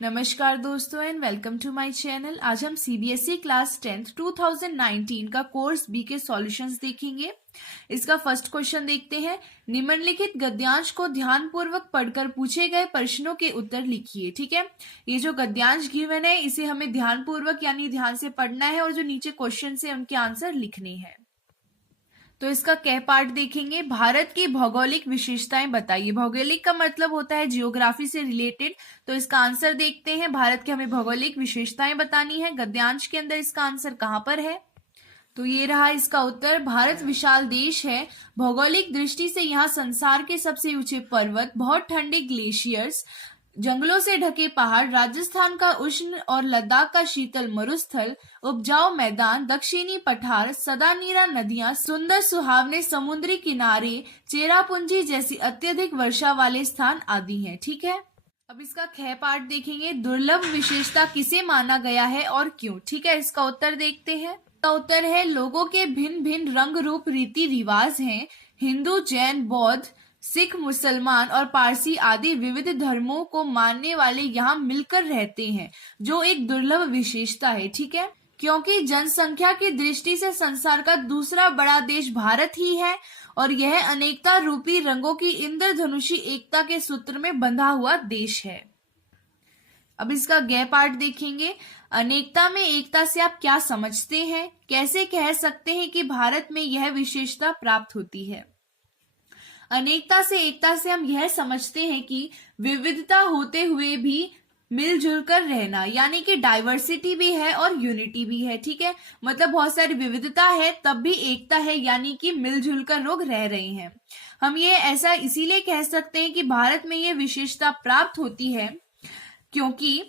नमस्कार दोस्तों and welcome to my channel. आज हम सीबीएसई क्लास 10th 2019 का कोर्स बी के सॉल्यूशंस देखेंगे। इसका फर्स्ट क्वेश्चन देखते हैं। निम्नलिखित गद्यांश को ध्यानपूर्वक पढ़कर पूछे गए प्रश्नों के उत्तर लिखिए। ठीक है, ये जो गद्यांश गिवन है इसे हमें ध्यानपूर्वक यानी ध्यान से पढ़ना है और जो नीचे क्वेश्चन है उनके आंसर लिखने हैं। तो इसका कह पार्ट देखेंगे। भारत की भौगोलिक विशेषताएं बताइए। भौगोलिक का मतलब होता है जियोग्राफी से रिलेटेड। तो इसका आंसर देखते हैं। भारत की हमें भौगोलिक विशेषताएं बतानी है। गद्यांश के अंदर इसका आंसर कहां पर है? तो ये रहा इसका उत्तर। भारत विशाल देश है। भौगोलिक दृष्टि से यहाँ संसार के सबसे ऊंचे पर्वत, बहुत ठंडे ग्लेशियर्स, जंगलों से ढके पहाड़, राजस्थान का उष्ण और लद्दाख का शीतल मरुस्थल, उपजाऊ मैदान, दक्षिणी पठार, सदा नीरा नदियां, सुंदर सुहावने समुद्री किनारे, चेरापूंजी जैसी अत्यधिक वर्षा वाले स्थान आदि हैं। ठीक है, अब इसका ख पार्ट देखेंगे। दुर्लभ विशेषता किसे माना गया है और क्यों? ठीक है, इसका उत्तर देखते हैं। इसका उत्तर है लोगों के भिन्न भिन्न रंग रूप रीति रिवाज हैं। हिंदू, जैन, बौद्ध, सिख, मुसलमान और पारसी आदि विविध धर्मों को मानने वाले यहाँ मिलकर रहते हैं, जो एक दुर्लभ विशेषता है। ठीक है, क्योंकि जनसंख्या की दृष्टि से संसार का दूसरा बड़ा देश भारत ही है और यह अनेकता रूपी रंगों की इंद्रधनुषी एकता के सूत्र में बंधा हुआ देश है। अब इसका ग पार्ट देखेंगे। अनेकता में एकता से आप क्या समझते हैं? कैसे कह सकते हैं कि भारत में यह विशेषता प्राप्त होती है? अनेकता से एकता से हम यह समझते हैं कि विविधता होते हुए भी मिलजुल कर रहना, यानी कि डाइवर्सिटी भी है और यूनिटी भी है। ठीक है, मतलब बहुत सारी विविधता है तब भी एकता है, यानी कि मिलजुल कर लोग रह रहे हैं। हम ये ऐसा इसीलिए कह सकते हैं कि भारत में ये विशेषता प्राप्त होती है क्योंकि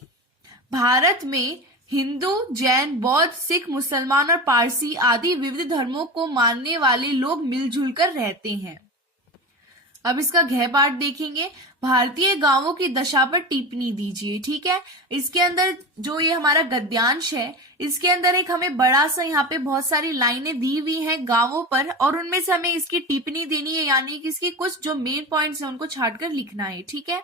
भारत में हिंदू, जैन, बौद्ध, सिख, मुसलमान और पारसी आदि विविध धर्मों को मानने वाले लोग मिलजुल कर रहते हैं। अब इसका घ पार्ट देखेंगे। भारतीय गांवों की दशा पर टिप्पणी दीजिए। ठीक है, इसके अंदर जो ये हमारा गद्यांश है इसके अंदर एक हमें बड़ा सा यहाँ पे बहुत सारी लाइनें दी हुई हैं गांवों पर और उनमें से हमें इसकी टिप्पणी देनी है, यानी कि इसकी कुछ जो मेन पॉइंट्स हैं उनको छांटकर लिखना है। ठीक है,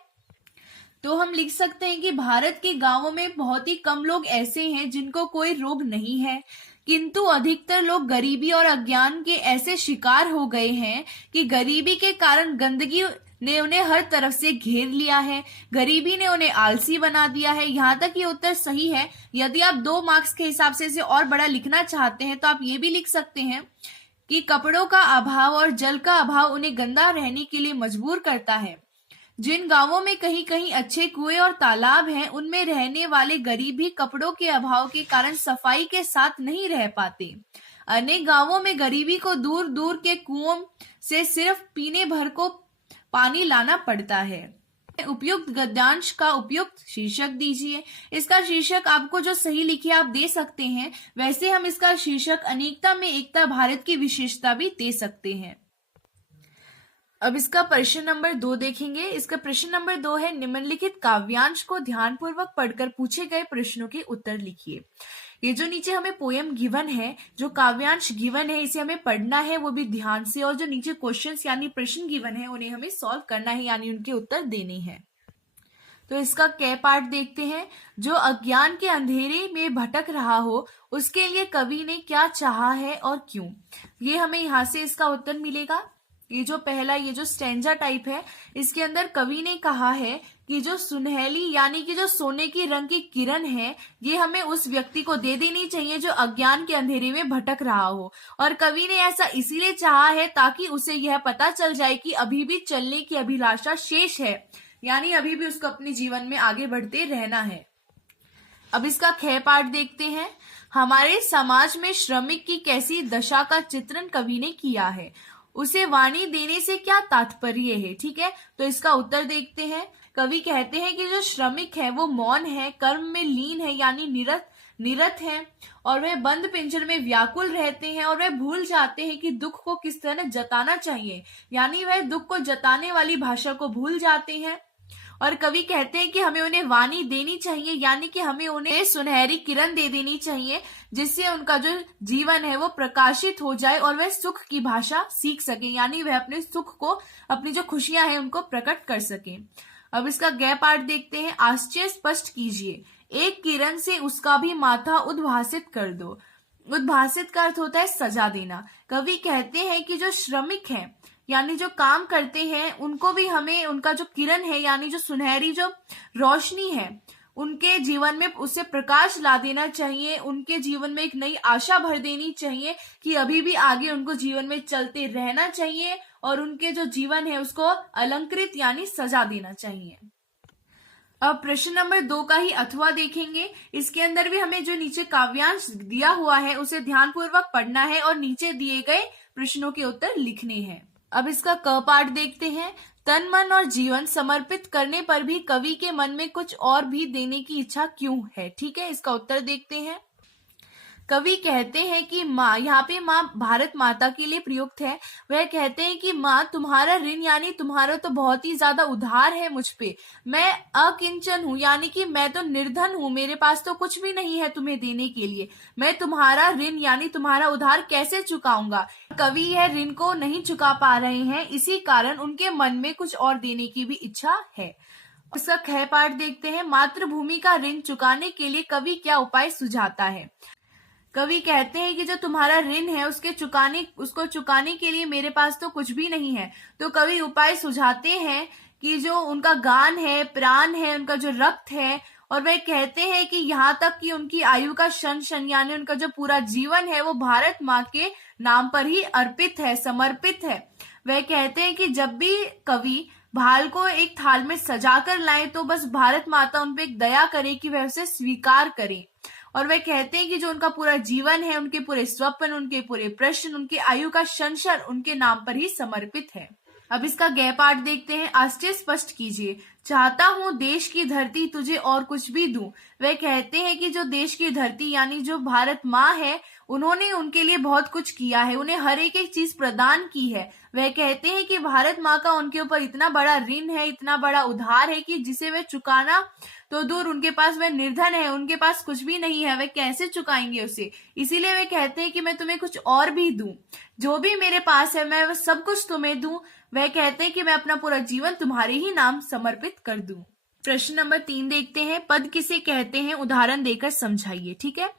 तो हम लिख सकते हैं कि भारत के गांवों में बहुत ही कम लोग ऐसे हैं जिनको कोई रोग नहीं है, किंतु अधिकतर लोग गरीबी और अज्ञान के ऐसे शिकार हो गए हैं कि गरीबी के कारण गंदगी ने उन्हें हर तरफ से घेर लिया है। गरीबी ने उन्हें आलसी बना दिया है। यहाँ तक ये उत्तर सही है। यदि आप 2 मार्क्स के हिसाब से इसे और बड़ा लिखना चाहते हैं तो आप ये भी लिख सकते हैं कि कपड़ों का अभाव और जल का अभाव उन्हें गंदा रहने के लिए मजबूर करता है। जिन गांवों में कहीं कहीं अच्छे कुएं और तालाब हैं, उनमें रहने वाले गरीब भी कपड़ों के अभाव के कारण सफाई के साथ नहीं रह पाते। अनेक गांवों में गरीबी को दूर दूर के कुओं से सिर्फ पीने भर को पानी लाना पड़ता है। उपयुक्त गद्यांश का उपयुक्त शीर्षक दीजिए। इसका शीर्षक आपको जो सही लिखे आप दे सकते हैं, वैसे हम इसका शीर्षक अनेकता में एकता भारत की विशेषता भी दे सकते हैं। अब इसका प्रश्न नंबर 2 देखेंगे। इसका प्रश्न नंबर 2 है, निम्नलिखित काव्यांश को ध्यानपूर्वक पढ़कर पूछे गए प्रश्नों के उत्तर लिखिए। ये जो नीचे हमें पोयम गिवन है, जो काव्यांश गिवन है, इसे हमें पढ़ना है वो भी ध्यान से, और जो नीचे क्वेश्चंस यानी प्रश्न गिवन है उन्हें हमें सॉल्व करना है, यानी उनके उत्तर देने हैं। तो इसका क पार्ट देखते हैं। जो अज्ञान के अंधेरे में भटक रहा हो उसके लिए कवि ने क्या चाहा है और क्यों? ये हमें यहाँ से इसका उत्तर मिलेगा। ये जो पहला ये जो स्टैंजा टाइप है, इसके अंदर कवि ने कहा है कि जो सुनहली यानी कि जो सोने की रंग की किरण है, ये हमें उस व्यक्ति को दे देनी चाहिए जो अज्ञान के अंधेरे में भटक रहा हो। और कवि ने ऐसा इसीलिए चाहा है ताकि उसे यह पता चल जाए कि अभी भी चलने की अभिलाषा शेष है, यानी अभी भी उसको अपने जीवन में आगे बढ़ते रहना है। अब इसका ख पार्ट देखते हैं। हमारे समाज में श्रमिक की कैसी दशा का चित्रण कवि ने किया है, उसे वाणी देने से क्या तात्पर्य है? ठीक है, तो इसका उत्तर देखते हैं। कवि कहते हैं कि जो श्रमिक है वो मौन है, कर्म में लीन है, यानी निरत है, और वह बंद पिंजर में व्याकुल रहते हैं और वह भूल जाते हैं कि दुख को किस तरह जताना चाहिए, यानी वह दुख को जताने वाली भाषा को भूल जाते हैं। और कवि कहते हैं कि हमें उन्हें वाणी देनी चाहिए, यानी कि हमें उन्हें सुनहरी किरण दे देनी चाहिए जिससे उनका जो जीवन है वो प्रकाशित हो जाए और वह सुख की भाषा सीख सके, यानी वह अपने सुख को, अपनी जो खुशियां हैं उनको प्रकट कर सके। अब इसका ग पार्ट देखते हैं। आश्चर्य स्पष्ट कीजिए, एक किरण से उसका भी माथा उद्भासित कर दो। उद्भासित का अर्थ होता है सजा देना। कवि कहते हैं कि जो श्रमिक हैं यानी जो काम करते हैं उनको भी हमें उनका जो किरण है यानी जो सुनहरी जो रोशनी है उनके जीवन में उससे प्रकाश ला देना चाहिए, उनके जीवन में एक नई आशा भर देनी चाहिए कि अभी भी आगे उनको जीवन में चलते रहना चाहिए और उनके जो जीवन है उसको अलंकृत यानी सजा देना चाहिए। अब प्रश्न नंबर 2 का ही अथवा देखेंगे। इसके अंदर भी हमें जो नीचे काव्यांश दिया हुआ है उसे ध्यानपूर्वक पढ़ना है और नीचे दिए गए प्रश्नों के उत्तर लिखने हैं। अब इसका क पार्ट देखते हैं। तन मन और जीवन समर्पित करने पर भी कवि के मन में कुछ और भी देने की इच्छा क्यों है? ठीक है, इसका उत्तर देखते हैं। कवि कहते हैं कि माँ, यहाँ पे माँ भारत माता के लिए प्रयुक्त है। वह कहते हैं कि माँ तुम्हारा ऋण यानी तुम्हारा तो बहुत ही ज्यादा उधार है मुझ पे। मैं अकिंचन हूँ यानी कि मैं तो निर्धन हूँ, मेरे पास तो कुछ भी नहीं है तुम्हें देने के लिए। मैं तुम्हारा ऋण यानी तुम्हारा उधार कैसे चुकाऊंगा? कवि यह ऋण को नहीं चुका पा रहे हैं, इसी कारण उनके मन में कुछ और देने की भी इच्छा है। इसका ख पार्ट देखते हैं। मातृभूमि का ऋण चुकाने के लिए कवि क्या उपाय सुझाता है? कवि कहते हैं कि जो तुम्हारा ऋण है उसको चुकाने के लिए मेरे पास तो कुछ भी नहीं है। तो कवि उपाय सुझाते हैं कि जो उनका गान है, प्राण है, उनका जो रक्त है, और वह कहते हैं कि यहाँ तक कि उनकी आयु का क्षण क्षण यानी उनका जो पूरा जीवन है वो भारत माँ के नाम पर ही अर्पित है, समर्पित है। वह कहते हैं कि जब भी कवि भाल को एक थाल में सजा कर लाए तो बस भारत माता उन पे एक दया करे कि वह उसे स्वीकार करे। और वह कहते हैं कि जो उनका पूरा जीवन है, उनके पूरे स्वप्न, उनके पूरे प्रश्न, उनके आयु का क्षण उनके नाम पर ही समर्पित है। अब इसका ग पाठ देखते हैं। आश्चर्य स्पष्ट कीजिए, चाहता हूँ देश की धरती तुझे और कुछ भी दूं। वह कहते हैं कि जो देश की धरती यानी जो भारत माँ है उन्होंने उनके लिए बहुत कुछ किया है, उन्हें हर एक चीज प्रदान की है। वह कहते हैं कि भारत माँ का उनके ऊपर इतना बड़ा ऋण है, इतना बड़ा उधार है कि जिसे वे चुकाना तो दूर, उनके पास वह निर्धन है, उनके पास कुछ भी नहीं है, वे कैसे चुकाएंगे उसे। इसीलिए वे कहते हैं कि मैं तुम्हें कुछ और भी दूं, जो भी मेरे पास है मैं सब कुछ तुम्हें दूं। वह कहते हैं कि मैं अपना पूरा जीवन तुम्हारे ही नाम समर्पित कर दूं। प्रश्न नंबर 3 देखते हैं। पद किसे कहते हैं, उदाहरण देकर समझाइए। ठीक है,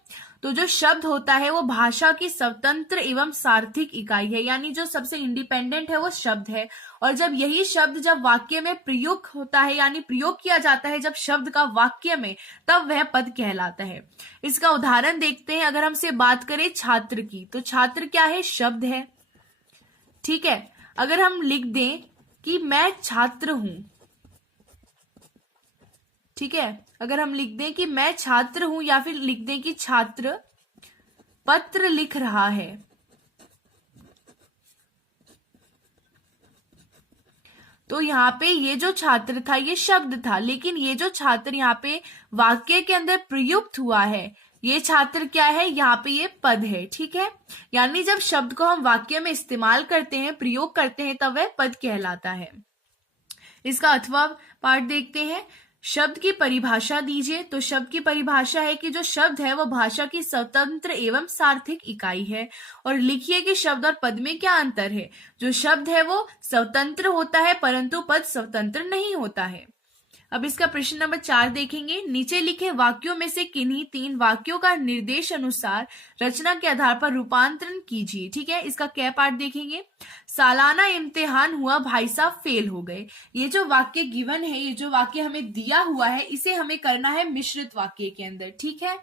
तो जो शब्द होता है वो भाषा की स्वतंत्र एवं सार्थिक इकाई है, यानी जो सबसे इंडिपेंडेंट है वो शब्द है। और जब यही शब्द जब वाक्य में प्रयोग होता है यानी प्रयोग किया जाता है जब शब्द का वाक्य में, तब वह पद कहलाता है। इसका उदाहरण देखते हैं। अगर हमसे बात करें छात्र की, तो छात्र क्या है, शब्द है। ठीक है, अगर हम लिख दें कि मैं छात्र हूं, ठीक है, अगर हम लिख दें कि मैं छात्र हूं या फिर लिख दें कि छात्र पत्र लिख रहा है, तो यहाँ पे ये जो छात्र था ये शब्द था, लेकिन ये जो छात्र यहाँ पे वाक्य के अंदर प्रयुक्त हुआ है ये छात्र क्या है, यहाँ पे ये पद है। ठीक है, यानी जब शब्द को हम वाक्य में इस्तेमाल करते हैं, प्रयोग करते हैं, तब वह पद कहलाता है। इसका अथवा पाठ देखते हैं। शब्द की परिभाषा दीजिए। तो शब्द की परिभाषा है कि जो शब्द है वो भाषा की स्वतंत्र एवं सार्थिक इकाई है। और लिखिए कि शब्द और पद में क्या अंतर है। जो शब्द है वो स्वतंत्र होता है परंतु पद स्वतंत्र नहीं होता है। अब इसका प्रश्न नंबर 4 देखेंगे। नीचे लिखे वाक्यों में से किन्हीं 3 वाक्यों का निर्देश अनुसार रचना के आधार पर रूपांतरण कीजिए। ठीक है, इसका क्या पार्ट देखेंगे। सालाना इम्तिहान हुआ, भाई साहब फेल हो गए। ये जो वाक्य गिवन है, ये जो वाक्य हमें दिया हुआ है, इसे हमें करना है मिश्रित वाक्य के अंदर। ठीक है,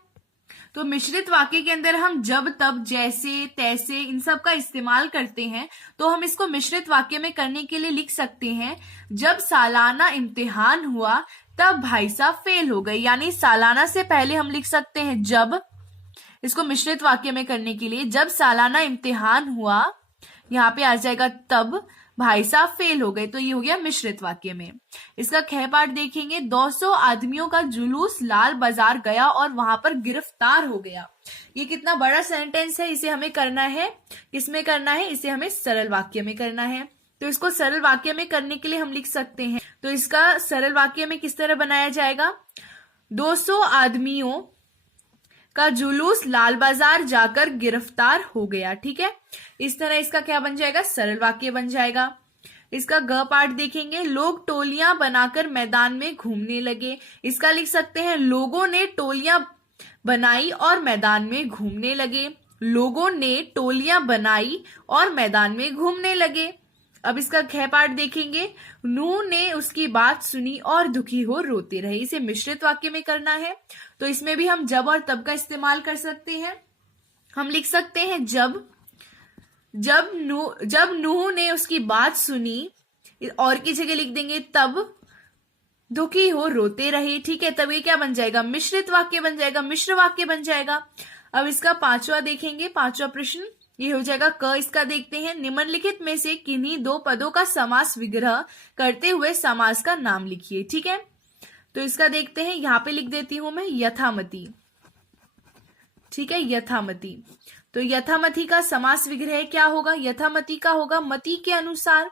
तो मिश्रित वाक्य के अंदर हम जब, तब, जैसे, तैसे इन सब का इस्तेमाल करते हैं। तो हम इसको मिश्रित वाक्य में करने के लिए लिख सकते हैं, जब सालाना इम्तिहान हुआ तब भाई साहब फेल हो गए। यानी सालाना से पहले हम लिख सकते हैं जब, इसको मिश्रित वाक्य में करने के लिए जब सालाना इम्तिहान हुआ, यहाँ पे आ जाएगा तब भाई साहब फेल हो गए। तो ये हो गया मिश्रित वाक्य में। इसका ख पाठ देखेंगे। 200 आदमियों का जुलूस लाल बाजार गया और वहां पर गिरफ्तार हो गया। ये कितना बड़ा सेंटेंस है, इसे हमें करना है, किसमें करना है, इसे हमें सरल वाक्य में करना है। तो इसको सरल वाक्य में करने के लिए हम लिख सकते हैं, तो इसका सरल वाक्य में किस तरह बनाया जाएगा। 200 आदमियों का जुलूस लाल बाजार जाकर गिरफ्तार हो गया। ठीक है, इस तरह इसका क्या बन जाएगा, सरल वाक्य बन जाएगा। इसका ग पार्ट देखेंगे, लोग टोलियां बनाकर मैदान में घूमने लगे। इसका लिख सकते हैं लोगों ने टोलियां बनाई और मैदान में घूमने लगे। लोगों ने टोलियां बनाई और मैदान में घूमने लगे। अब इसका ख पार्ट देखेंगे, नूह ने उसकी बात सुनी और दुखी हो रोते रहे। इसे मिश्रित वाक्य में करना है, तो इसमें भी हम जब और तब का इस्तेमाल कर सकते हैं। हम लिख सकते हैं जब नूह ने उसकी बात सुनी, और की जगह लिख देंगे तब दुखी हो रोते रहे। ठीक है, तब ये क्या बन जाएगा, मिश्रित वाक्य बन जाएगा, मिश्र वाक्य बन जाएगा। अब इसका पांचवा देखेंगे, पांचवा प्रश्न ये हो जाएगा क। इसका देखते हैं, निम्नलिखित में से किन्हीं दो पदों का समास विग्रह करते हुए समास का नाम लिखिए। ठीक है, तो इसका देखते हैं, यहां पे लिख देती हूं मैं यथामति। ठीक है, यथामति। तो यथामति का समास विग्रह क्या होगा, यथामति का होगा मति के अनुसार।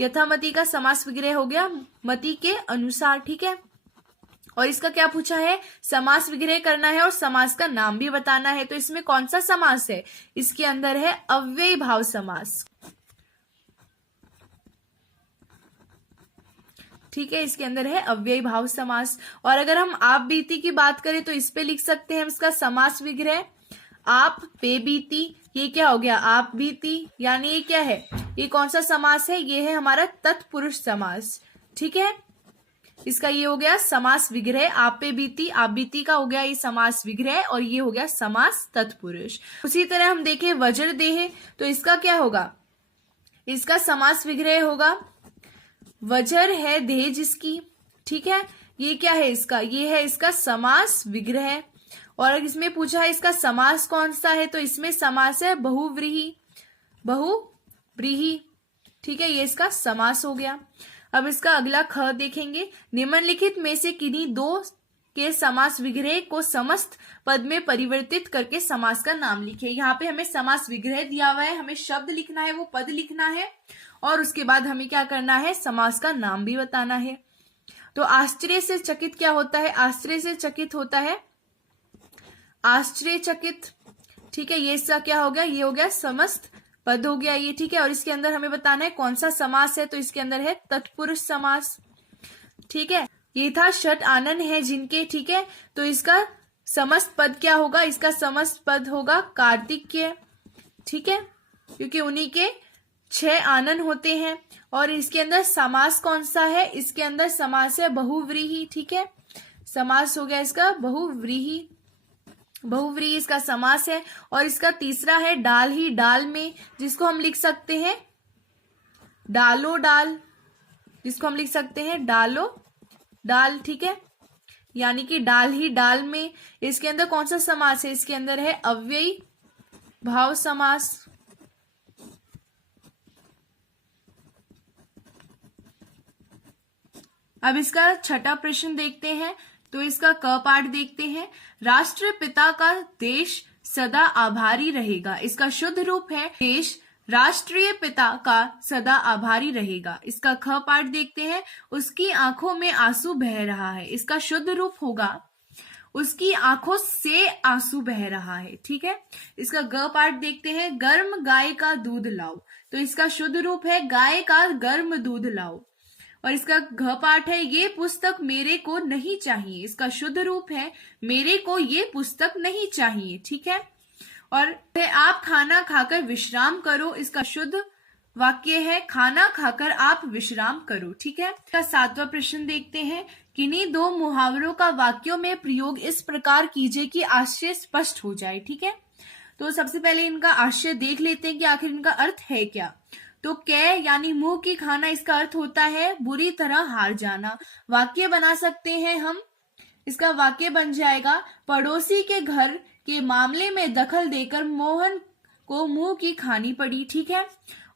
यथामति का समास विग्रह हो गया मति के अनुसार। ठीक है, और इसका क्या पूछा है, समास विग्रह करना है और समास का नाम भी बताना है। तो इसमें कौन सा समास है, इसके अंदर है अव्ययी भाव समास। ठीक है, इसके अंदर है अव्ययी भाव समास। और अगर हम आप बीती की बात करें तो इस पे लिख सकते हैं इसका समास विग्रह आप पे बीती। ये क्या हो गया, आप बीती, यानी ये क्या है, ये कौन सा समास है, ये है हमारा तत्पुरुष समास। ठीक है, इसका ये हो गया समास विग्रह आप पे बीती, आप बीती का हो गया ये समास विग्रह, और ये हो गया समास तत्पुरुष। उसी तरह हम देखें वज्र देह, तो इसका क्या होगा, इसका समास विग्रह होगा वज्र है देह जिसकी। ठीक है, ये क्या है इसका, ये है इसका समास विग्रह। और इसमें पूछा है इसका समास कौन सा है, तो इसमें समास है बहुव्रीहि, बहुव्रीहि। ठीक है, ये इसका समास हो गया। अब इसका अगला ख देखेंगे, निम्नलिखित में से किन्हीं दो के समास विग्रह को समस्त पद में परिवर्तित करके समास का नाम लिखिए। यहाँ पे हमें समास विग्रह दिया हुआ है, हमें शब्द लिखना है, वो पद लिखना है, और उसके बाद हमें क्या करना है, समास का नाम भी बताना है। तो आश्चर्य से चकित क्या होता है, आश्चर्य से चकित होता है आश्चर्यचकित। ठीक है, ये इसका क्या हो गया, ये हो गया समस्त पद हो गया ये। ठीक है, और इसके अंदर हमें बताना है कौन सा समास है, तो इसके अंदर है तत्पुरुष समास। ठीक है, ये था षट आनन है जिनके। ठीक है, तो इसका समस्त पद क्या होगा, इसका समस्त पद होगा कार्तिकेय। ठीक है, क्योंकि उन्हीं के 6 आनन होते हैं। और इसके अंदर समास कौन सा है, इसके अंदर समास है बहुव्रीहि। ठीक है, समास हो गया इसका बहुव्रीहि, बहुव्रीहि इसका समास है। और इसका तीसरा है डाल ही डाल में, जिसको हम लिख सकते हैं डालो डाल, जिसको हम लिख सकते हैं डालो डाल। ठीक है, यानी कि डाल ही डाल में। इसके अंदर कौन सा समास है, इसके अंदर है अव्ययी भाव समास। अब इसका छठा प्रश्न देखते हैं, तो इसका क पार्ट देखते हैं, राष्ट्रपिता का देश सदा आभारी रहेगा। इसका शुद्ध रूप है देश राष्ट्रीय पिता का सदा आभारी रहेगा। इसका ख पार्ट देखते हैं, उसकी आंखों में आंसू बह रहा है। इसका शुद्ध रूप होगा उसकी आंखों से आंसू बह रहा है। ठीक है, इसका ग पार्ट देखते हैं, गर्म गाय का दूध लाओ। तो इसका शुद्ध रूप है गाय का गर्म दूध लाओ। और इसका घ पाठ है, ये पुस्तक मेरे को नहीं चाहिए। इसका शुद्ध रूप है मेरे को ये पुस्तक नहीं चाहिए। ठीक है, और आप खाना खाकर विश्राम करो। इसका शुद्ध वाक्य है खाना खाकर आप विश्राम करो। ठीक है, इसका सातवां प्रश्न देखते हैं, किन्हीं दो मुहावरों का वाक्यों में प्रयोग इस प्रकार कीजिए कि आशय स्पष्ट हो जाए। ठीक है, तो सबसे पहले इनका आशय देख लेते हैं कि आखिर इनका अर्थ है क्या। तो कै यानी मुंह की खाना, इसका अर्थ होता है बुरी तरह हार जाना। वाक्य बना सकते हैं हम, इसका वाक्य बन जाएगा, पड़ोसी के घर के मामले में दखल देकर मोहन को मुंह की खानी पड़ी। ठीक है,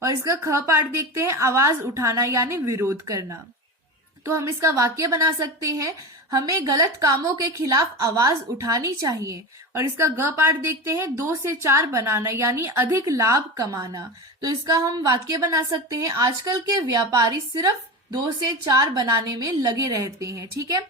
और इसका ख पार्ट देखते हैं, आवाज उठाना यानी विरोध करना। तो हम इसका वाक्य बना सकते हैं, हमें गलत कामों के खिलाफ आवाज उठानी चाहिए। और इसका ग पार्ट देखते हैं, 2 से 4 बनाना यानी अधिक लाभ कमाना। तो इसका हम वाक्य बना सकते हैं, आजकल के व्यापारी सिर्फ 2 से 4 बनाने में लगे रहते हैं। ठीक है,